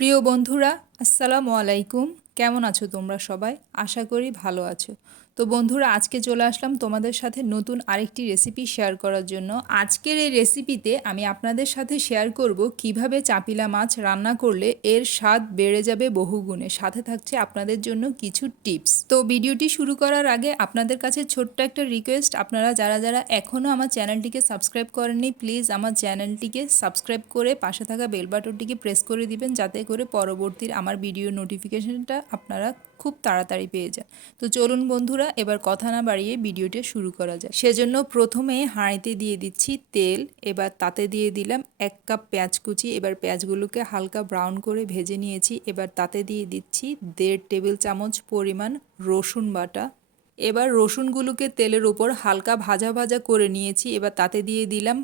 প্রিয় বন্ধুরা, আসসালামু আলাইকুম। কেমন আছো তোমরা সবাই? আশা করি ভালো আছো। তো বন্ধুরা, আজকে চলে আসলাম তোমাদের সাথে নতুন আরেকটি রেসিপি শেয়ার করার জন্য। আজকের এই রেসিপিতে আমি আপনাদের সাথে শেয়ার করব কিভাবে চাপিলা মাছ রান্না করলে এর স্বাদ বেড়ে যাবে বহুগুণে। সাথে থাকছে আপনাদের জন্য কিছু টিপস। তো ভিডিওটি শুরু করার আগে আপনাদের কাছে ছোট্ট একটা রিকোয়েস্ট, আপনারা যারা যারা এখনও আমার চ্যানেলটিকে সাবস্ক্রাইব করেননি, প্লিজ আমার চ্যানেলটিকে সাবস্ক্রাইব করে পাশে থাকা বেল বাটনটিকে প্রেস করে দিবেন, যাতে করে পরবর্তীর আমার ভিডিও নোটিফিকেশনটা আপনারা খুব তাড়াতাড়ি পেয়ে যান। তো চলুন বন্ধুরা, এবার কথা না বাড়িয়ে ভিডিওটা শুরু করা যায়। সেজন্য প্রথমে হাঁড়িতে দিয়ে দিচ্ছি তেল। এবার তাতে দিয়ে দিলাম 1 কাপ পেঁয়াজ কুচি। এবার পেঁয়াজগুলোকে হালকা ব্রাউন করে ভেজে নিয়েছি। এবার তাতে দিয়ে দিচ্ছি 1.5 টেবিল চামচ পরিমাণ রসুন বাটা। এবার রসুনগুলোকে তেলের উপর হালকা ভাজা ভাজা করে নিয়েছি। এবার তাতে দিয়ে দিলাম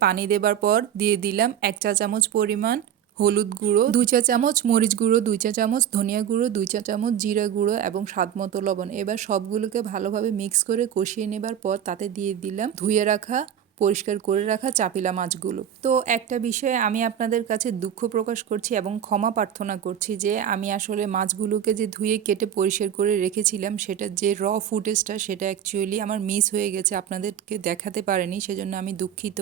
পানি দেবার পর দিয়ে দিলাম 1 চা চামচ পরিমাণ হলুদ গুঁড়ো, 2 চা চামচ মরিচ গুঁড়ো, 2 চা চামচ ধনিয়া গুঁড়ো, 2 চা চামচ জিরা গুঁড়ো এবং স্বাদমতো লবণ। এবার সবগুলোকে ভালোভাবে মিক্স করে কষিয়ে নেবার পর তাতে দিয়ে দিলাম ধুয়ে রাখা, পরিষ্কার করে রাখা চাপিলা মাছগুলো। তো একটা বিষয়ে আমি আপনাদের কাছে দুঃখ প্রকাশ করছি এবং ক্ষমা প্রার্থনা করছি যে আমি আসলে মাছগুলোকে যে ধুয়ে কেটে পরিষ্কার করে রেখেছিলাম, সেটা যে ফুটেজটা সেটা অ্যাকচুয়ালি আমার মিস হয়ে গেছে, আপনাদেরকে দেখাতে পারিনি, সেজন্য আমি দুঃখিত।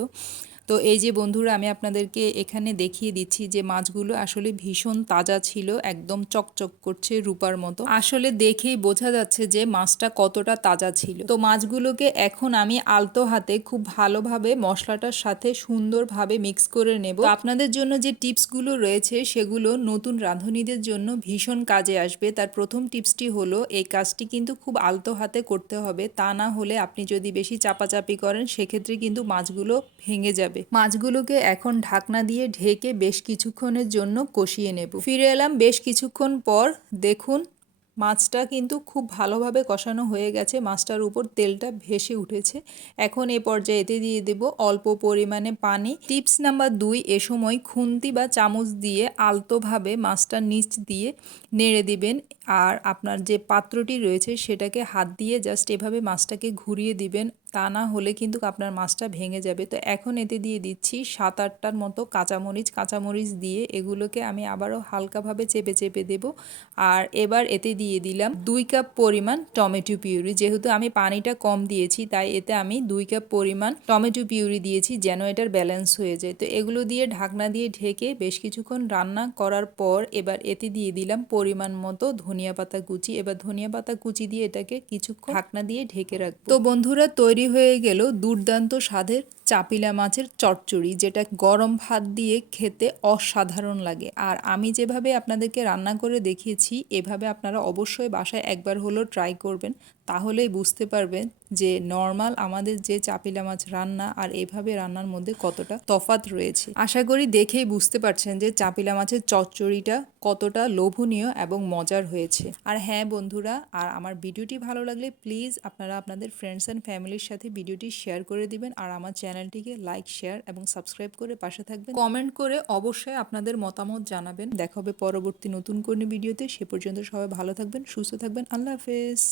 তো এই যে বন্ধুরা, আমি আপনাদেরকে এখানে দেখিয়ে দিচ্ছি যে মাছগুলো আসলে ভীষণ তাজা ছিল, একদম চকচক করছে রূপার মতো। আসলে দেখেই বোঝা যাচ্ছে যে মাছটা কতটা তাজা ছিল। তো মাছগুলোকে এখন আমি আলতো হাতে খুব ভালোভাবে মশলাটার সাথে সুন্দরভাবে মিক্স করে নেব। তো আপনাদের জন্য যে টিপসগুলো রয়েছে সেগুলো নতুন রাঁধুনিদের জন্য ভীষণ কাজে আসবে। তার প্রথম টিপসটি হলো, এই কাজটি কিন্তু খুব আলতো হাতে করতে হবে, তা না হলে আপনি যদি বেশি চাপাচাপি করেন সেক্ষেত্রে কিন্তু মাছগুলো ভেঙে যাবে। মাছগুলোকে এখন ঢাকনা দিয়ে ঢেকে বেশ কিছুক্ষণের জন্য কষিয়ে নেব। ফিরে এলাম বেশ কিছুক্ষণ পর। দেখুন, মাছটা কিন্তু খুব ভালোভাবে কষানো হয়ে গেছে, মাছটার উপর তেলটা ভেসে উঠেছে। এখন এ পর্যায়ে এতে দিয়ে দেব অল্প পরিমাণে পানি। টিপস নাম্বার 2, এ সময় খুন্তি বা চামচ দিয়ে আলতোভাবে মাছটার নিচ দিয়ে নেড়ে দিবেন। আর আপনার যে পাত্রটি রয়েছে সেটাকে হাত দিয়ে জাস্ট এভাবে মাছটাকে ঘুরিয়ে দিবেন, তা না হলে কিন্তু আপনার মাছটা ভেঙে যাবে। তো এখন এতে দিয়ে দিচ্ছি 7-8টার মতো কাঁচামরিচ দিয়ে এগুলোকে আমি আবারও হালকাভাবে চেপে চেপে দেব। আর এবার এতে দিয়ে দিলাম 2 কাপ পরিমাণ টমেটো পিউরি। যেহেতু আমি পানিটা কম দিয়েছি, তাই এতে আমি 2 কাপ পরিমাণ টমেটো পিউরি দিয়েছি যেন এটার ব্যালেন্স হয়ে যায়। তো এগুলো দিয়ে ঢাকনা দিয়ে ঢেকে বেশ কিছুক্ষণ রান্না করার পর এবার এতে দিয়ে দিলাম পরিমাণ মতো ধনিয়া পাতা কুচি। এবার ধনিয়া পাতা কুচি দিয়ে এটাকে কিছুক্ষণ ঢাকনা দিয়ে ঢেকে রাখবো। তো বন্ধুরা, তৈরি হয়ে গেল দুর্দান্ত স্বাদের চাপিলা মাছের চচ্চড়ি, যেটা গরম ভাত দিয়ে খেতে অসাধারণ লাগে। আর আমি যেভাবে আপনাদেরকে রান্না করে দেখিয়েছি, এভাবে আপনারা অবশ্যই বাসায় একবার হলেও ট্রাই করবেন, তাহলেই বুঝতে পারবেন যে নর্মাল আমাদের যে চাপিলা মাছ রান্না আর এভাবে রান্নার মধ্যে কতটা তফাৎ রয়েছে। আশা করি দেখেই বুঝতে পারছেন যে চাপিলা মাছের চচ্চড়িটা কতটা লোভনীয় এবং মজার হয়েছে। আর হ্যাঁ বন্ধুরা, আর আমার ভিডিওটি ভালো লাগলে প্লিজ আপনারা আপনাদের ফ্রেন্ডস অ্যান্ড ফ্যামিলির সাথে ভিডিওটি শেয়ার করে দিবেন। আর আমার চ্যানেলটিকে লাইক, শেয়ার এবং সাবস্ক্রাইব করে পাশে থাকবেন। কমেন্ট করে অবশ্যই আপনাদের মতামত জানাবেন। দেখা হবে পরবর্তী নতুন কোনো ভিডিওতে। সে পর্যন্ত সবাই ভালো থাকবেন, সুস্থ থাকবেন। আল্লাহ হাফেজ।